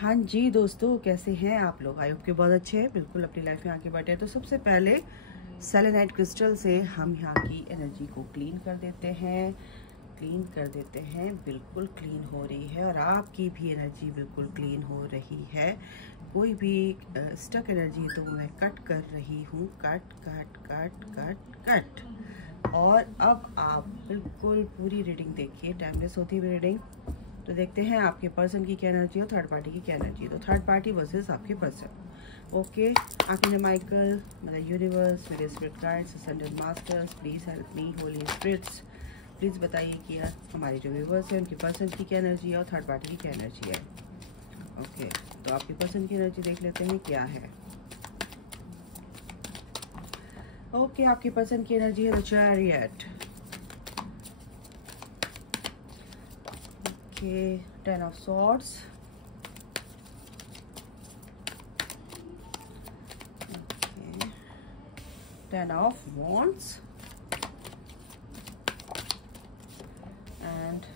हाँ जी दोस्तों, कैसे हैं आप लोग? आई होप के बहुत अच्छे हैं, बिल्कुल अपनी लाइफ में आगे बढ़े। तो सबसे पहले सेलेनाइट क्रिस्टल से हम यहाँ की एनर्जी को क्लीन कर देते हैं, बिल्कुल क्लीन हो रही है और आपकी भी एनर्जी बिल्कुल क्लीन हो रही है। कोई भी स्टक एनर्जी तो मैं कट कर रही हूँ, cut cut cut cut cut. और अब आप बिल्कुल पूरी रीडिंग देखिए, टाइमलेस होती है रीडिंग। तो देखते हैं आपके पर्सन की क्या एनर्जी और थर्ड पार्टी की क्या एनर्जी। तो थर्ड पार्टी वर्सेस आपके person. Okay, archangel Michael, mother universe, मेरे spirit guides, ascended masters, please help me. Holy spirits, please बताइए कि हमारे जो व्यूवर्स हैं उनके पर्सन की क्या एनर्जी है और थर्ड पार्टी की क्या एनर्जी है। ओके, तो आपके पर्सन की एनर्जी देख लेते हैं क्या है। ओके, आपके पर्सन की एनर्जी है the chariot. Okay, 10 of Swords. Okay, 10 of Wands and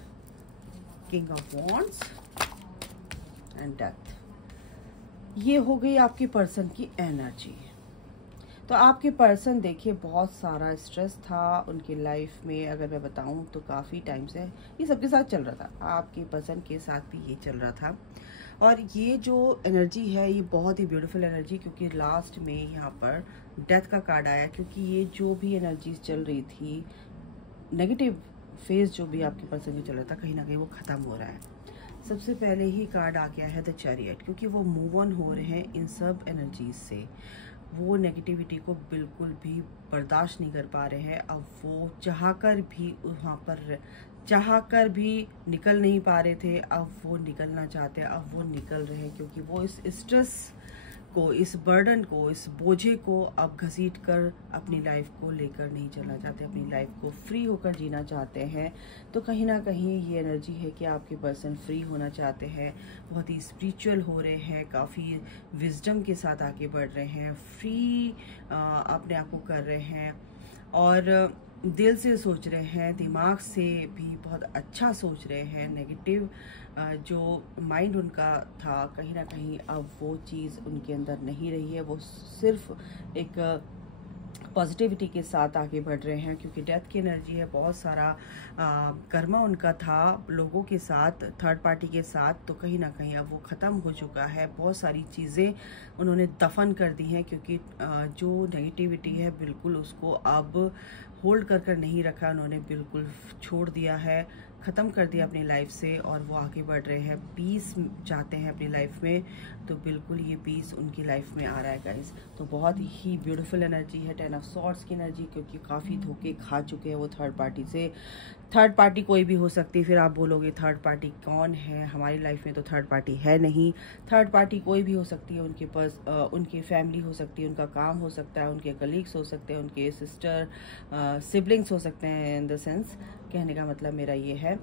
King of Wands and Death. ये हो गई आपके पर्सन की एनर्जी। तो आपके पर्सन देखिए बहुत सारा स्ट्रेस था उनकी लाइफ में, अगर मैं बताऊं तो काफ़ी टाइम से ये सबके साथ चल रहा था, आपके पर्सन के साथ भी ये चल रहा था। और ये जो एनर्जी है ये बहुत ही ब्यूटीफुल एनर्जी, क्योंकि लास्ट में यहाँ पर डेथ का कार्ड आया, क्योंकि ये जो भी एनर्जीज चल रही थी, नेगेटिव फेज जो भी आपके पर्सन में चल रहा था, कहीं ना कहीं वो ख़त्म हो रहा है। सबसे पहले ही कार्ड आ गया है द चैरियट, क्योंकि वो मूव ऑन हो रहे हैं इन सब एनर्जीज से। वो नेगेटिविटी को बिल्कुल भी बर्दाश्त नहीं कर पा रहे हैं। अब वो चाहकर भी निकल नहीं पा रहे थे, अब वो निकलना चाहते हैं, अब वो निकल रहे हैं, क्योंकि वो इस स्ट्रेस को, इस बर्डन को, इस बोझे को अब घसीट कर अपनी लाइफ को लेकर नहीं चलना चाहते, अपनी लाइफ को फ्री होकर जीना चाहते हैं। तो कहीं ना कहीं ये एनर्जी है कि आपके पर्सन फ्री होना चाहते हैं, बहुत ही स्पिरिचुअल हो रहे हैं, काफ़ी विजडम के साथ आगे बढ़ रहे हैं, फ्री अपने आप को कर रहे हैं और दिल से सोच रहे हैं, दिमाग से भी बहुत अच्छा सोच रहे हैं। नेगेटिव जो माइंड उनका था, कहीं ना कहीं अब वो चीज़ उनके अंदर नहीं रही है, वो सिर्फ एक पॉजिटिविटी के साथ आगे बढ़ रहे हैं, क्योंकि डेथ की एनर्जी है। बहुत सारा कर्मा उनका था लोगों के साथ, थर्ड पार्टी के साथ, तो कहीं ना कहीं अब वो ख़त्म हो चुका है। बहुत सारी चीज़ें उन्होंने दफन कर दी हैं, क्योंकि जो नेगेटिविटी है बिल्कुल उसको अब होल्ड कर नहीं रखा, उन्होंने बिल्कुल छोड़ दिया है, ख़त्म कर दिया अपनी लाइफ से, और वो आगे बढ़ रहे हैं। पीस चाहते हैं अपनी लाइफ में, तो बिल्कुल ये पीस उनकी लाइफ में आ रहा है गाइस। तो बहुत ही ब्यूटीफुल एनर्जी है 10 ऑफ सॉर्ड्स की एनर्जी, क्योंकि काफ़ी धोखे खा चुके हैं वो थर्ड पार्टी से। थर्ड पार्टी कोई भी हो सकती है, फिर आप बोलोगे थर्ड पार्टी कौन है? हमारी लाइफ में तो थर्ड पार्टी है नहीं। थर्ड पार्टी कोई भी हो सकती है, उनके पास उनकी फैमिली हो सकती है, उनका काम हो सकता है, उनके कलीग्स हो सकते हैं, उनके सिस्टर सिबलिंग्स हो सकते हैं। इन द सेंस कहने का मतलब मेरा ये है,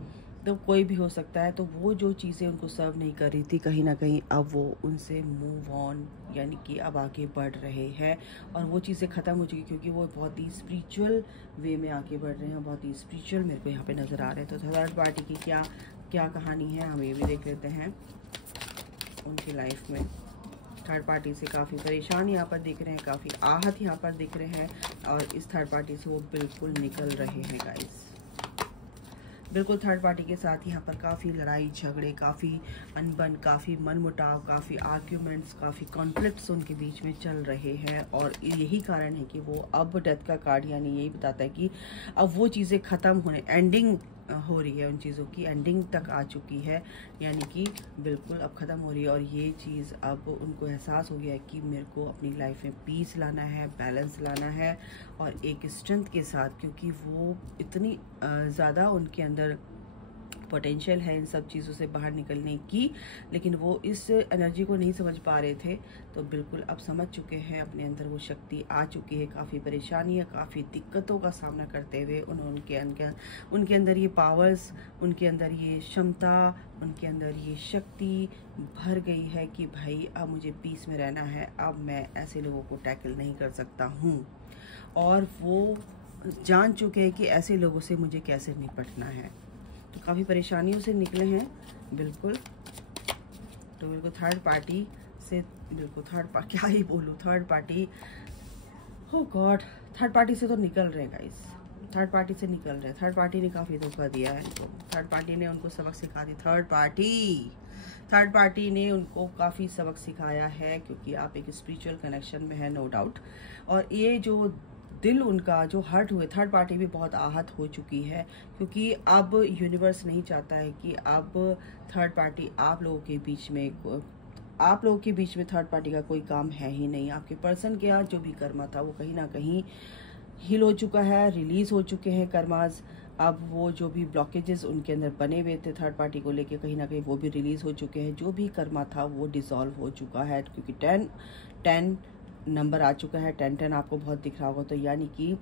तो कोई भी हो सकता है। तो वो जो चीज़ें उनको सर्व नहीं कर रही थी, कहीं ना कहीं अब वो उनसे मूव ऑन, यानी कि अब आगे बढ़ रहे हैं और वो चीज़ें ख़त्म हो चुकी, क्योंकि वो बहुत ही स्पिरिचुअल वे में आगे बढ़ रहे हैं, बहुत ही स्पिरिचुअल मेरे को यहाँ पे नज़र आ रहे हैं। तो थर्ड पार्टी की क्या क्या कहानी है, हम ये भी देख लेते हैं। उनकी लाइफ में थर्ड पार्टी से काफ़ी परेशान यहाँ पर दिख रहे हैं, काफ़ी आहत यहाँ पर दिख रहे हैं, और इस थर्ड पार्टी से वो बिल्कुल निकल रहे हैं गाइस। बिल्कुल थर्ड पार्टी के साथ यहाँ पर काफ़ी लड़ाई झगड़े, काफ़ी अनबन, काफ़ी मनमुटाव, काफ़ी आर्ग्यूमेंट्स, काफ़ी कॉन्फ्लिक्ट्स उनके बीच में चल रहे हैं, और यही कारण है कि वो अब डेथ का कार्ड यानी यही बताता है कि अब वो चीज़ें ख़त्म होने, एंडिंग हो रही है, उन चीज़ों की एंडिंग तक आ चुकी है, यानी कि बिल्कुल अब ख़त्म हो रही है। और ये चीज़ अब उनको एहसास हो गया है कि मेरे को अपनी लाइफ में पीस लाना है, बैलेंस लाना है, और एक स्ट्रेंथ के साथ, क्योंकि वो इतनी ज़्यादा उनके अंदर पोटेंशियल है इन सब चीज़ों से बाहर निकलने की, लेकिन वो इस एनर्जी को नहीं समझ पा रहे थे। तो बिल्कुल अब समझ चुके हैं, अपने अंदर वो शक्ति आ चुकी है। काफ़ी परेशानियाँ, काफ़ी दिक्कतों का सामना करते हुए उनके अंदर ये पावर्स, उनके अंदर ये क्षमता, उनके अंदर ये शक्ति भर गई है कि भाई अब मुझे पीस में रहना है, अब मैं ऐसे लोगों को टैकल नहीं कर सकता हूँ। और वो जान चुके हैं कि ऐसे लोगों से मुझे कैसे निपटना है। तो काफ़ी परेशानियों से निकले हैं बिल्कुल। तो बिल्कुल थर्ड पार्टी से, बिल्कुल क्या ही बोलूँ, थर्ड पार्टी, हो गॉड, थर्ड पार्टी से तो निकल रहे हैं गाइस, थर्ड पार्टी से निकल रहे हैं। थर्ड पार्टी ने काफ़ी धोखा दिया है इनको, थर्ड पार्टी ने उनको सबक सिखा दी, थर्ड पार्टी ने उनको काफ़ी सबक सिखाया है, क्योंकि आप एक स्पिरिचुअल कनेक्शन में है, नो डाउट। और ये जो दिल उनका जो हर्ट हुए, थर्ड पार्टी भी बहुत आहत हो चुकी है, क्योंकि अब यूनिवर्स नहीं चाहता है कि अब थर्ड पार्टी आप लोगों के बीच में थर्ड पार्टी का कोई काम है ही नहीं। आपके पर्सन के यहाँ जो भी कर्मा था वो कहीं ना कहीं हील हो चुका है, रिलीज हो चुके हैं कर्माज। अब वो जो भी ब्लॉकेजेस उनके अंदर बने हुए थे थर्ड पार्टी को लेके, कहीं ना कहीं वो भी रिलीज हो चुके हैं। जो भी कर्मा था वो डिसॉल्व हो चुका है, क्योंकि 10 नंबर आ चुका है, 10 आपको बहुत दिख रहा होगा। तो यानी कि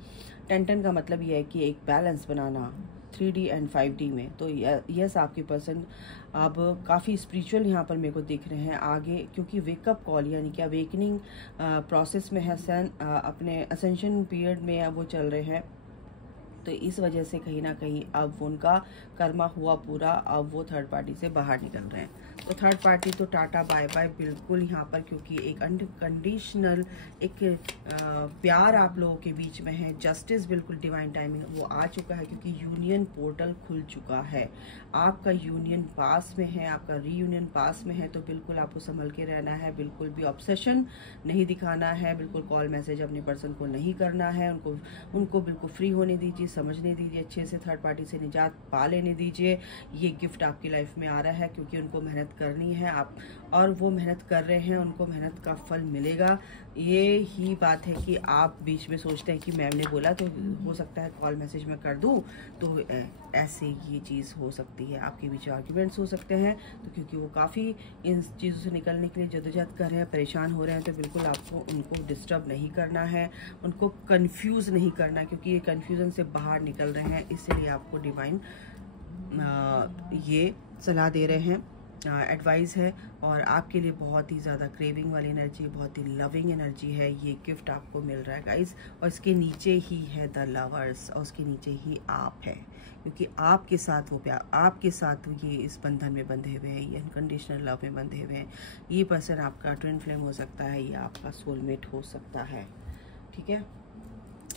10 का मतलब ये है कि एक balance banana 3D and 5D में। तो यस, आपके पर्सन अब काफ़ी स्पिरिचुअल यहाँ पर मेरे को दिख रहे हैं आगे, क्योंकि वेकअप कॉल यानी कि अवेकनिंग प्रोसेस में है, अपने असेंशन पीरियड में अब वो चल रहे हैं। तो इस वजह से कहीं ना कहीं अब उनका कर्मा हुआ पूरा, अब वो थर्ड पार्टी से बाहर निकल रहे हैं। तो थर्ड पार्टी तो टाटा बाय बाय बिल्कुल यहाँ पर, क्योंकि एक अनकंडीशनल एक प्यार आप लोगों के बीच में है, जस्टिस बिल्कुल डिवाइन टाइमिंग वो आ चुका है, क्योंकि यूनियन पोर्टल खुल चुका है। आपका यूनियन पास में है, आपका रीयूनियन पास में है, तो बिल्कुल आपको संभल के रहना है, बिल्कुल भी ऑब्सेशन नहीं दिखाना है, बिल्कुल कॉल मैसेज अपने पर्सन को नहीं करना है, उनको बिल्कुल फ्री होने दीजिए, समझने दीजिए अच्छे से, थर्ड पार्टी से निजात पा लेने दीजिए। ये गिफ्ट आपकी लाइफ में आ रहा है, क्योंकि उनको मेहनत करनी है आप, और वो मेहनत कर रहे हैं, उनको मेहनत का फल मिलेगा। ये ही बात है कि आप बीच में सोचते हैं कि मैम ने बोला तो हो सकता है कॉल मैसेज में कर दूं, तो ऐसे ये चीज़ हो सकती है, आपके बीच आर्ग्यूमेंट्स हो सकते हैं। तो क्योंकि वो काफ़ी इन चीज़ों से निकलने के लिए जद्दोजहद कर रहे हैं, परेशान हो रहे हैं, तो बिल्कुल आपको उनको डिस्टर्ब नहीं करना है, उनको कंफ्यूज नहीं करना, क्योंकि ये कन्फ्यूज़न से बाहर निकल रहे हैं। इसलिए आपको डिवाइन ये सलाह दे रहे हैं, एडवाइस है, और आपके लिए बहुत ही ज़्यादा क्रेविंग वाली एनर्जी, बहुत ही लविंग एनर्जी है। ये गिफ्ट आपको मिल रहा है गाइस, और इसके नीचे ही है द लवर्स, और उसके नीचे ही आप है, क्योंकि आपके साथ वो प्यार, आपके साथ ये इस बंधन में बंधे हुए हैं, ये अनकंडीशनल लव में बंधे हुए हैं। ये पर्सन आपका ट्विन फ्लेम हो सकता है, ये आपका सोलमेट हो सकता है। ठीक है,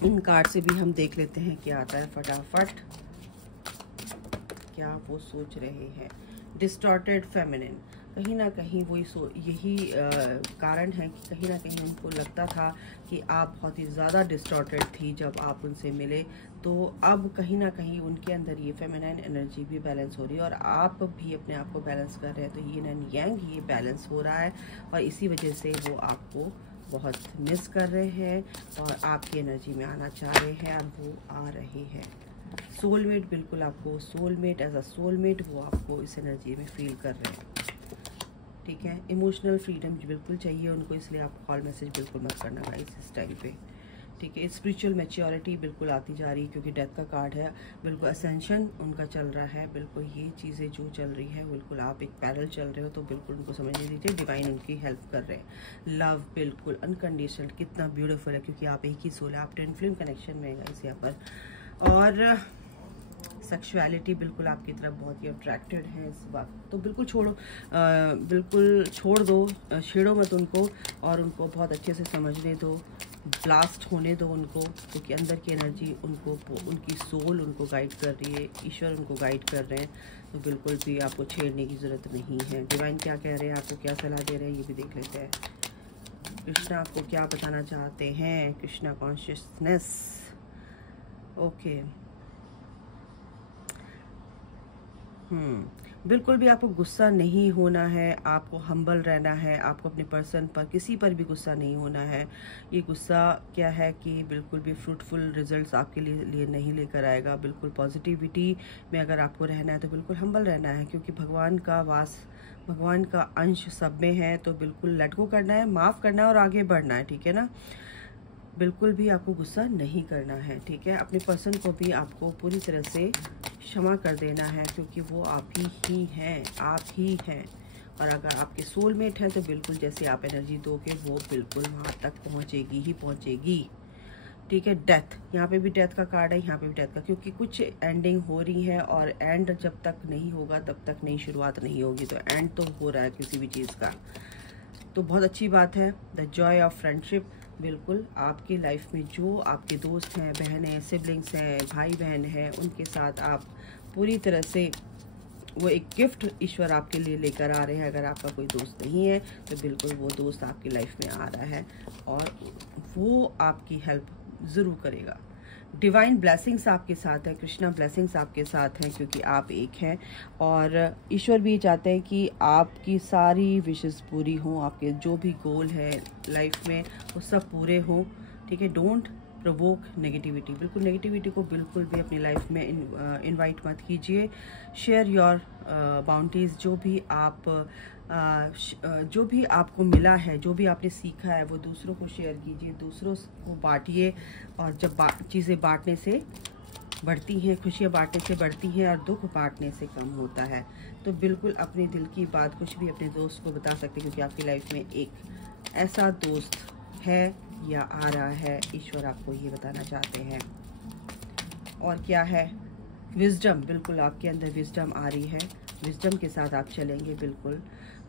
इन कार्ड से भी हम देख लेते हैं क्या आता है फटाफट, क्या वो सोच रहे हैं। डिस्टॉर्टेड फेमिनिन, कहीं ना कहीं यही कारण है कि कहीं ना कहीं उनको लगता था कि आप बहुत ही ज़्यादा डिस्टॉर्टेड थी जब आप उनसे मिले, तो अब कहीं ना कहीं उनके अंदर ये फेमिनाइन एनर्जी भी बैलेंस हो रही है, और आप भी अपने आप को बैलेंस कर रहे हैं। तो ये एंड यांग ये बैलेंस हो रहा है, और इसी वजह से वो आपको बहुत मिस कर रहे हैं, और आपकी एनर्जी में आना चाह रहे हैं, और वो आ रहे हैं। सोलमेट, बिल्कुल आपको सोलमेट एज अ सोलमेट वो आपको इस एनर्जी में फील कर रहे हैं। ठीक है, इमोशनल फ्रीडम बिल्कुल चाहिए उनको, इसलिए आप कॉल मैसेज बिल्कुल मत करना गाइस इस टाइम पे। ठीक है, स्पिरिचुअल मैच्योरिटी बिल्कुल आती जा रही है, क्योंकि डेथ का कार्ड है, बिल्कुल असेंशन उनका चल रहा है। बिल्कुल ये चीज़ें जो चल रही है, बिल्कुल आप एक पैरल चल रहे हो, तो बिल्कुल उनको समझने दीजिए, डिवाइन उनकी हेल्प कर रहे हैं। लव बिल्कुल अनकंडीशनल, कितना ब्यूटीफुल है, क्योंकि आप एक ही सोल है, आप ट्विन फ्लेम कनेक्शन में है गाइस यहाँ पर। और सेक्सुअलिटी बिल्कुल आपकी तरफ बहुत ही अट्रैक्टेड है इस वक्त, तो बिल्कुल बिल्कुल छोड़ दो, छेड़ो मत उनको, और उनको बहुत अच्छे से समझने दो, ब्लास्ट होने दो उनको, क्योंकि अंदर की एनर्जी उनको, उनकी सोल उनको गाइड कर रही है, ईश्वर उनको गाइड कर रहे हैं। तो बिल्कुल भी आपको छेड़ने की ज़रूरत नहीं है। डिवाइन क्या कह रहे हैं, आपको क्या सलाह दे रहे हैं, ये भी देख लेते हैं। कृष्णा आपको क्या बताना चाहते हैं, कृष्णा कॉन्शियसनेस। ओके, बिल्कुल भी आपको गुस्सा नहीं होना है, आपको हम्बल रहना है, आपको अपने पर्सन पर किसी पर भी गुस्सा नहीं होना है। ये गुस्सा क्या है कि बिल्कुल भी फ्रूटफुल रिजल्ट्स आपके लिए नहीं लेकर आएगा। बिल्कुल पॉजिटिविटी में अगर आपको रहना है तो बिल्कुल हम्बल रहना है, क्योंकि भगवान का वास, भगवान का अंश सब में है। तो बिल्कुल लेट गो करना है, माफ़ करना है, और आगे बढ़ना है। ठीक है ना, बिल्कुल भी आपको गुस्सा नहीं करना है। ठीक है, अपने पर्सन को भी आपको पूरी तरह से क्षमा कर देना है, क्योंकि वो आप ही हैं, आप ही हैं। और अगर आपके सोलमेट हैं तो बिल्कुल जैसे आप एनर्जी दोगे वो बिल्कुल वहाँ तक पहुँचेगी ही पहुँचेगी। ठीक है। डेथ, यहाँ पे भी डेथ का कार्ड है, यहाँ पे भी डेथ का, क्योंकि कुछ एंडिंग हो रही है और एंड जब तक नहीं होगा तब तक नई शुरुआत नहीं होगी। तो एंड तो हो रहा है किसी भी चीज़ का, तो बहुत अच्छी बात है। द जॉय ऑफ फ्रेंडशिप, बिल्कुल आपकी लाइफ में जो आपके दोस्त हैं, बहन हैं, सिबलिंग्स हैं, भाई बहन हैं, उनके साथ आप पूरी तरह से वो एक गिफ्ट ईश्वर आपके लिए लेकर आ रहे हैं। अगर आपका कोई दोस्त नहीं है तो बिल्कुल वो दोस्त आपकी लाइफ में आ रहा है और वो आपकी हेल्प ज़रूर करेगा। डिवाइन ब्लेसिंग्स आपके साथ है, कृष्णा ब्लेसिंग्स आपके साथ हैं, क्योंकि आप एक हैं और ईश्वर भी चाहते हैं कि आपकी सारी विशेस पूरी हों, आपके जो भी गोल है लाइफ में वो सब पूरे हों, ठीक है। डोंट प्रोवोक नेगेटिविटी, बिल्कुल नेगेटिविटी को बिल्कुल भी अपनी लाइफ में इनवाइट मत कीजिए। शेयर योर बाउंड्रीज, जो भी आपको मिला है, जो भी आपने सीखा है वो दूसरों को शेयर कीजिए, दूसरों को बांटिए। और जब चीज़ें बांटने से बढ़ती हैं, खुशियाँ बांटने से बढ़ती हैं और दुख बांटने से कम होता है। तो बिल्कुल अपने दिल की बात कुछ भी अपने दोस्त को बता सकते हैं, क्योंकि आपकी लाइफ में एक ऐसा दोस्त है या आ रहा है, ईश्वर आपको ये बताना चाहते हैं। और क्या है, विजडम, बिल्कुल आपके अंदर विजडम आ रही है, विजडम के साथ आप चलेंगे, बिल्कुल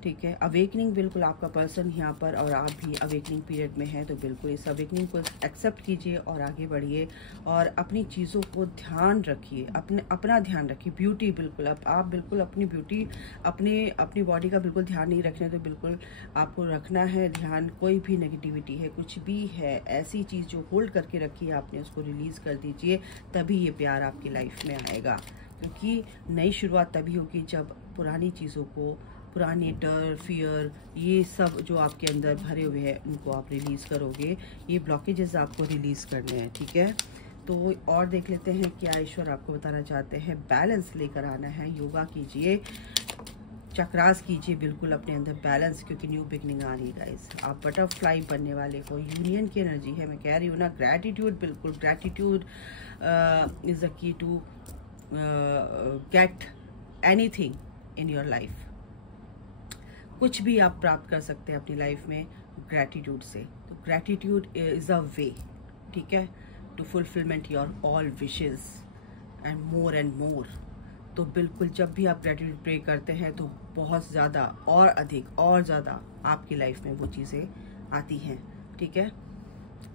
ठीक है। अवेकनिंग, बिल्कुल आपका पर्सन यहाँ पर और आप भी अवेकनिंग पीरियड में हैं, तो बिल्कुल इस अवेकनिंग को एक्सेप्ट कीजिए और आगे बढ़िए और अपनी चीज़ों को ध्यान रखिए, अपना ध्यान रखिए। ब्यूटी, बिल्कुल आप बिल्कुल अपनी ब्यूटी, अपनी बॉडी का बिल्कुल ध्यान नहीं रखना, तो बिल्कुल आपको रखना है ध्यान। कोई भी नेगेटिविटी है, कुछ भी है, ऐसी चीज़ जो होल्ड करके रखी है आपने, उसको रिलीज़ कर दीजिए, तभी ये प्यार आपकी लाइफ में आएगा। क्योंकि नई शुरुआत तभी होगी जब पुरानी चीज़ों को, पुराने डर, फियर, ये सब जो आपके अंदर भरे हुए हैं उनको आप रिलीज़ करोगे। ये ब्लॉकेजेस आपको रिलीज़ करने हैं, ठीक है। तो और देख लेते हैं क्या ईश्वर आपको बताना चाहते हैं। बैलेंस लेकर आना है, योगा कीजिए, चक्रास कीजिए, बिल्कुल अपने अंदर बैलेंस, क्योंकि न्यू बिगनिंग आ रही है गाइस। आप बटरफ्लाई बनने वाले हो, यूनियन की एनर्जी है, मैं कह रही हूँ ना। ग्रैटिट्यूड, बिल्कुल gratitude is the key to get anything in your life. कुछ भी आप प्राप्त कर सकते हैं अपनी लाइफ में ग्रैटिट्यूड से। तो ग्रैटिट्यूड इज़ अ वे, ठीक है, to fulfilment your all wishes and more. तो बिल्कुल जब भी आप ग्रैटिट्यूड प्रे करते हैं तो बहुत ज़्यादा और अधिक और ज़्यादा आपकी लाइफ में वो चीज़ें आती हैं, ठीक है।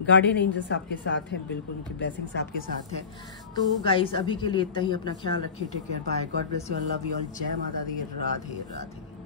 गार्डियन एंजल्स आपके साथ हैं, बिल्कुल उनकी ब्लेसिंग्स आपके साथ हैं। तो गाइस अभी के लिए इतना ही, अपना ख्याल रखिए, take care, bye, God bless you, I love you all, जय माता दी, राधे राधे।